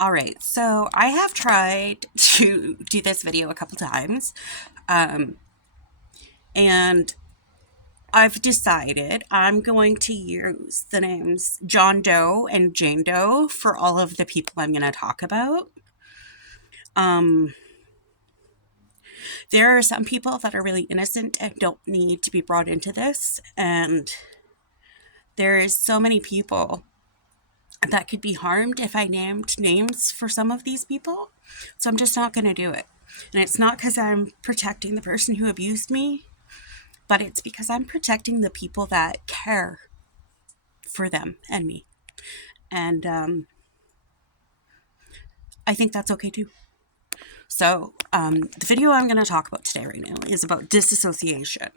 All right, so I have tried to do this video a couple times, um, and I've decided I'm going to use the names John Doe and Jane Doe for all of the people I'm going to talk about. Um, there are some people that are really innocent and don't need to be brought into this, and there is so many people that could be harmed if I named names for some of these people. So I'm just not going to do it. And it's not because I'm protecting the person who abused me, but it's because I'm protecting the people that care for them and me. And I think that's okay too. So, the video I'm going to talk about today, right now, is about disassociation.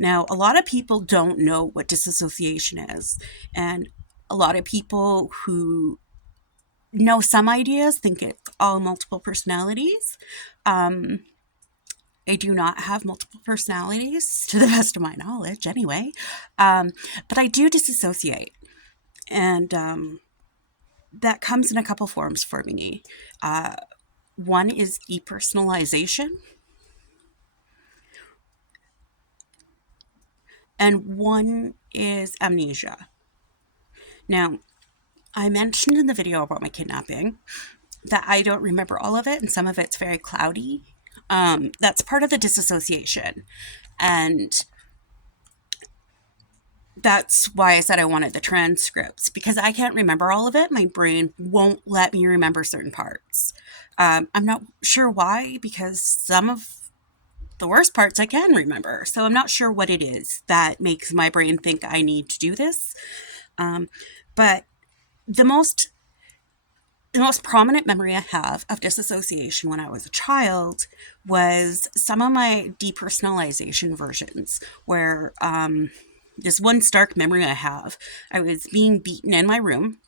Now, a lot of people don't know what disassociation is, and a lot of people who know some ideas think it's all multiple personalities. Um, I do not have multiple personalities, to the best of my knowledge, anyway. But I do disassociate, and that comes in a couple forms for me. One is depersonalization, and one is amnesia. Now, I mentioned in the video about my kidnapping that I don't remember all of it, and some of it's very cloudy. That's part of the disassociation. And that's why I said I wanted the transcripts, because I can't remember all of it. My brain won't let me remember certain parts. I'm not sure why, because some of the worst parts I can remember. So I'm not sure what it is that makes my brain think I need to do this. But the most the most prominent memory I have of disassociation when I was a child was some of my depersonalization versions, where this one stark memory I have, I was being beaten in my room.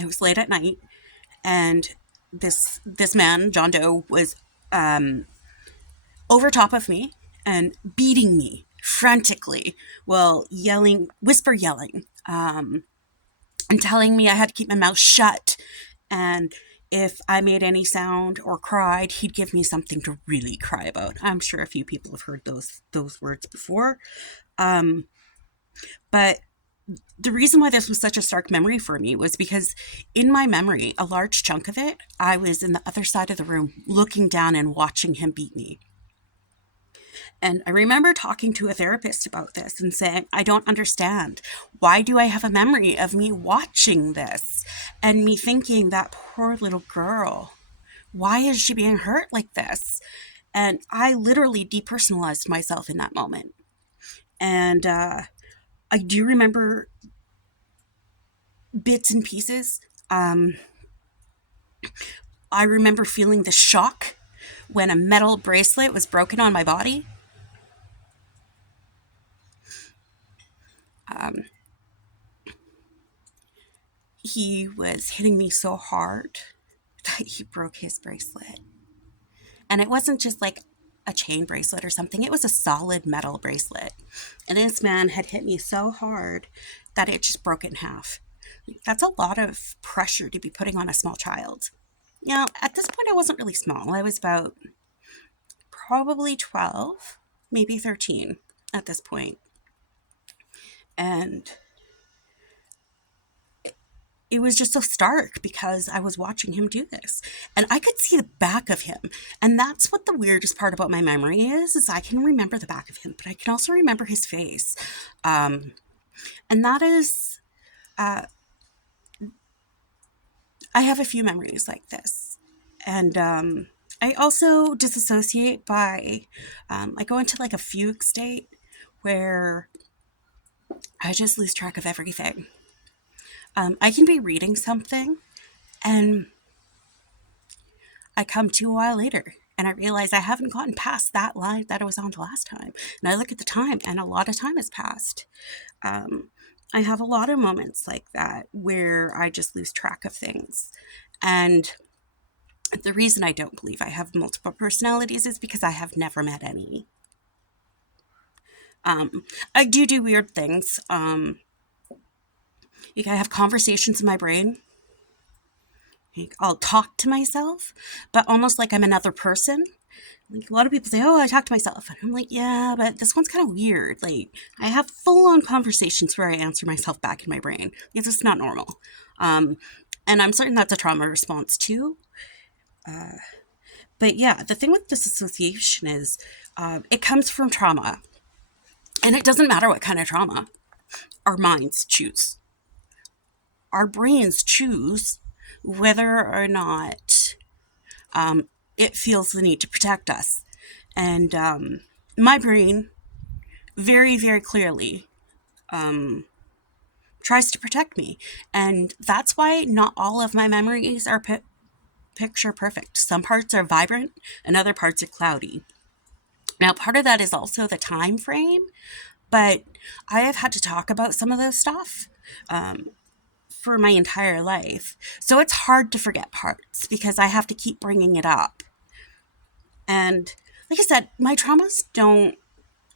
It was late at night, and this man, John Doe, was over top of me and beating me frantically while yelling, whisper yelling, and telling me I had to keep my mouth shut. And if I made any sound or cried, he'd give me something to really cry about. I'm sure a few people have heard those words before. But the reason why this was such a stark memory for me was because in my memory, a large chunk of it, I was in the other side of the room looking down and watching him beat me. And I remember talking to a therapist about this and saying, I don't understand. Why do I have a memory of me watching this and me thinking, that poor little girl, why is she being hurt like this? And I literally depersonalized myself in that moment. And I do remember bits and pieces. I remember feeling the shock when a metal bracelet was broken on my body. He was hitting me so hard that he broke his bracelet. And it wasn't just like a chain bracelet or something, it was a solid metal bracelet. And this man had hit me so hard that it just broke it in half. That's a lot of pressure to be putting on a small child. Now, at this point, I wasn't really small. I was about probably 12, maybe 13 at this point. And it was just so stark because I was watching him do this, and I could see the back of him. And that's what the weirdest part about my memory is I can remember the back of him, but I can also remember his face. And that is, I have a few memories like this. And I also disassociate by, I go into like a fugue state where I just lose track of everything. I can be reading something and I come to a while later and I realize I haven't gotten past that line that I was on the last time. And I look at the time and a lot of time has passed. I have a lot of moments like that where I just lose track of things. And the reason I don't believe I have multiple personalities is because I have never met any. I do weird things. I have conversations in my brain Like, I'll talk to myself, but almost like I'm another person. Like a lot of people say, "Oh, I talk to myself," and I'm like, "Yeah, but this one's kind of weird." Like I have full-on conversations where I answer myself back in my brain. It's just not normal, um, and I'm certain that's a trauma response too. But yeah, the thing with disassociation is it comes from trauma, and it doesn't matter what kind of trauma. Our minds choose. Our brains choose whether or not it feels the need to protect us. And my brain very, very clearly tries to protect me. And that's why not all of my memories are picture perfect. Some parts are vibrant and other parts are cloudy. Now, part of that is also the time frame, but I have had to talk about some of this stuff for my entire life. So it's hard to forget parts because I have to keep bringing it up. And like I said, my traumas don't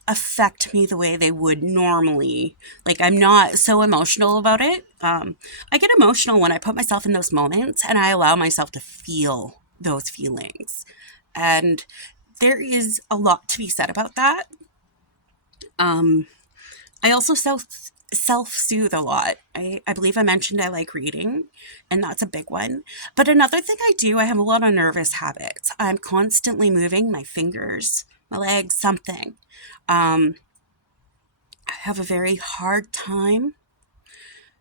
affect me the way they would normally. Like, I'm not so emotional about it. I get emotional when I put myself in those moments and I allow myself to feel those feelings. And there is a lot to be said about that. I also self soothe a lot. I believe I mentioned I like reading, and that's a big one. But another thing I do, I have a lot of nervous habits. I'm constantly moving my fingers, my legs, something. I have a very hard time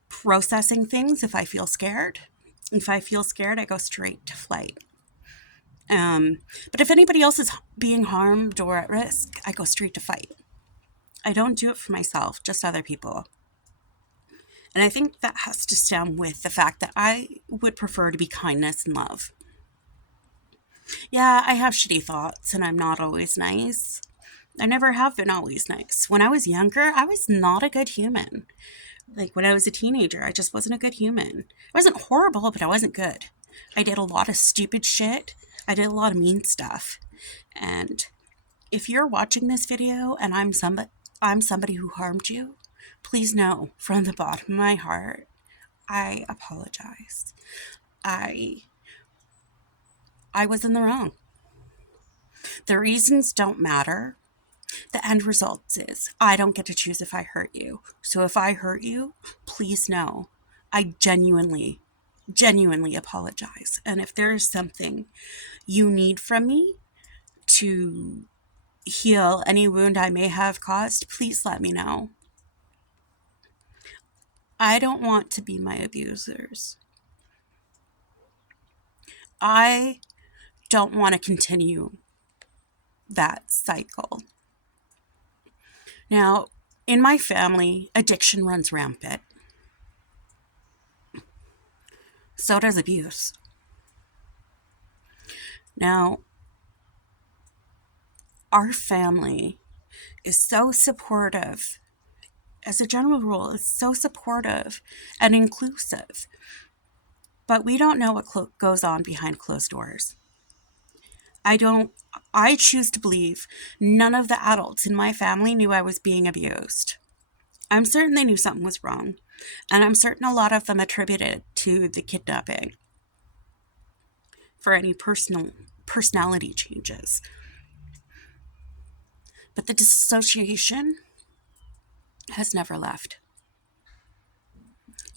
processing things if I feel scared. If I feel scared, I go straight to flight. But if anybody else is being harmed or at risk, I go straight to fight. I don't do it for myself, just other people. And I think that has to stem with the fact that I would prefer to be kindness and love. Yeah, I have shitty thoughts and I'm not always nice. I never have been always nice. When I was younger, I was not a good human. Like when I was a teenager, I just wasn't a good human. I wasn't horrible, but I wasn't good. I did a lot of stupid shit. I did a lot of mean stuff. And if you're watching this video and I'm somebody who harmed you, please know from the bottom of my heart, I apologize. I I was in the wrong. The reasons don't matter. The end result is I don't get to choose if I hurt you. So if I hurt you, please know I genuinely apologize. And if there is something you need from me to heal any wound I may have caused, please let me know. I don't want to be my abusers. I don't want to continue that cycle. Now, in my family, addiction runs rampant. So does abuse. Now, our family is so supportive, as a general rule, is so supportive and inclusive, but we don't know what goes on behind closed doors. I don't, I choose to believe none of the adults in my family knew I was being abused. I'm certain they knew something was wrong, and I'm certain a lot of them attributed to the kidnapping for any personality changes. But the dissociation has never left.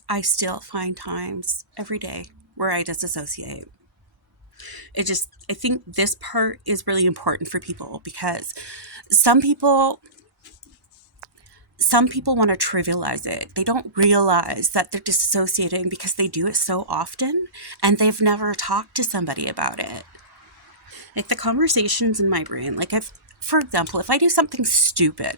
I still find times every day where I disassociate. I think this part is really important for people because some people some people want to trivialize it. They don't realize that they're disassociating because they do it so often and they've never talked to somebody about it. Like the conversations in my brain, like if, for example, if I do something stupid,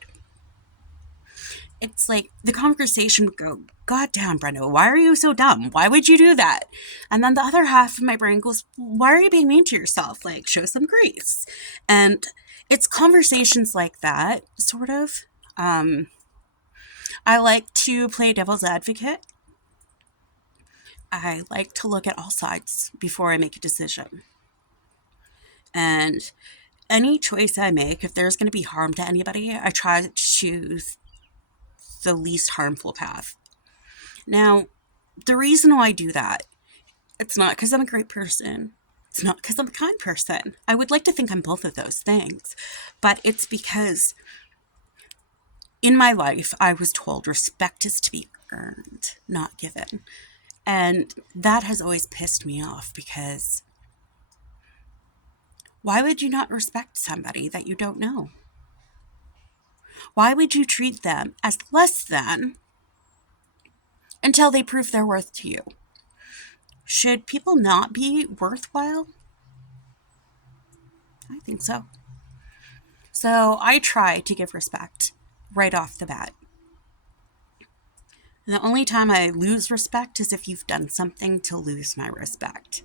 it's like the conversation would go, God damn, Brenda, why are you so dumb? Why would you do that? And then the other half of my brain goes, why are you being mean to yourself? Like, show some grace. And it's conversations like that, sort of. I like to play devil's advocate. I like to look at all sides before I make a decision. And any choice I make, if there's going to be harm to anybody, I try to choose the least harmful path. Now, the reason why I do that It's not because I'm a great person. It's not because I'm a kind person. I would like to think I'm both of those things, but it's because in my life I was told respect is to be earned, not given. And that has always pissed me off because why would you not respect somebody that you don't know? Why would you treat them as less than until they prove their worth to you? Should people not be worthwhile? I think so. So I try to give respect right off the bat. And the only time I lose respect is if you've done something to lose my respect.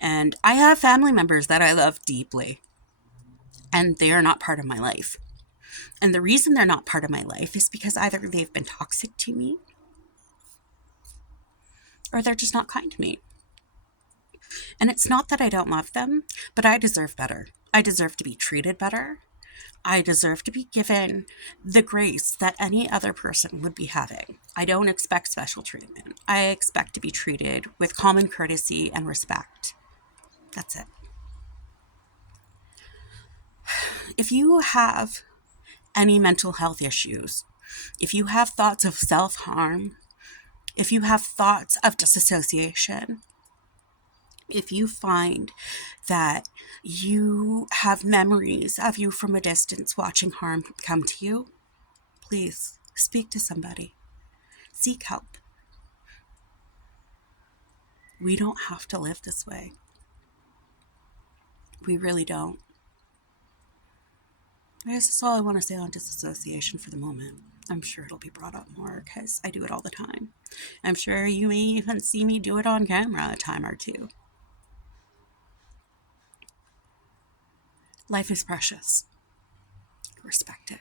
And I have family members that I love deeply, and they are not part of my life. And the reason they're not part of my life is because either they've been toxic to me or they're just not kind to me. And it's not that I don't love them, but I deserve better. I deserve to be treated better. I deserve to be given the grace that any other person would be having. I don't expect special treatment. I expect to be treated with common courtesy and respect. That's it. If you have any mental health issues, if you have thoughts of self harm, if you have thoughts of disassociation, if you find that you have memories of you from a distance watching harm come to you, please speak to somebody. Seek help. We don't have to live this way. We really don't. I guess that's all I want to say on disassociation for the moment. I'm sure it'll be brought up more because I do it all the time. I'm sure you may even see me do it on camera a time or two. Life is precious. Respect it.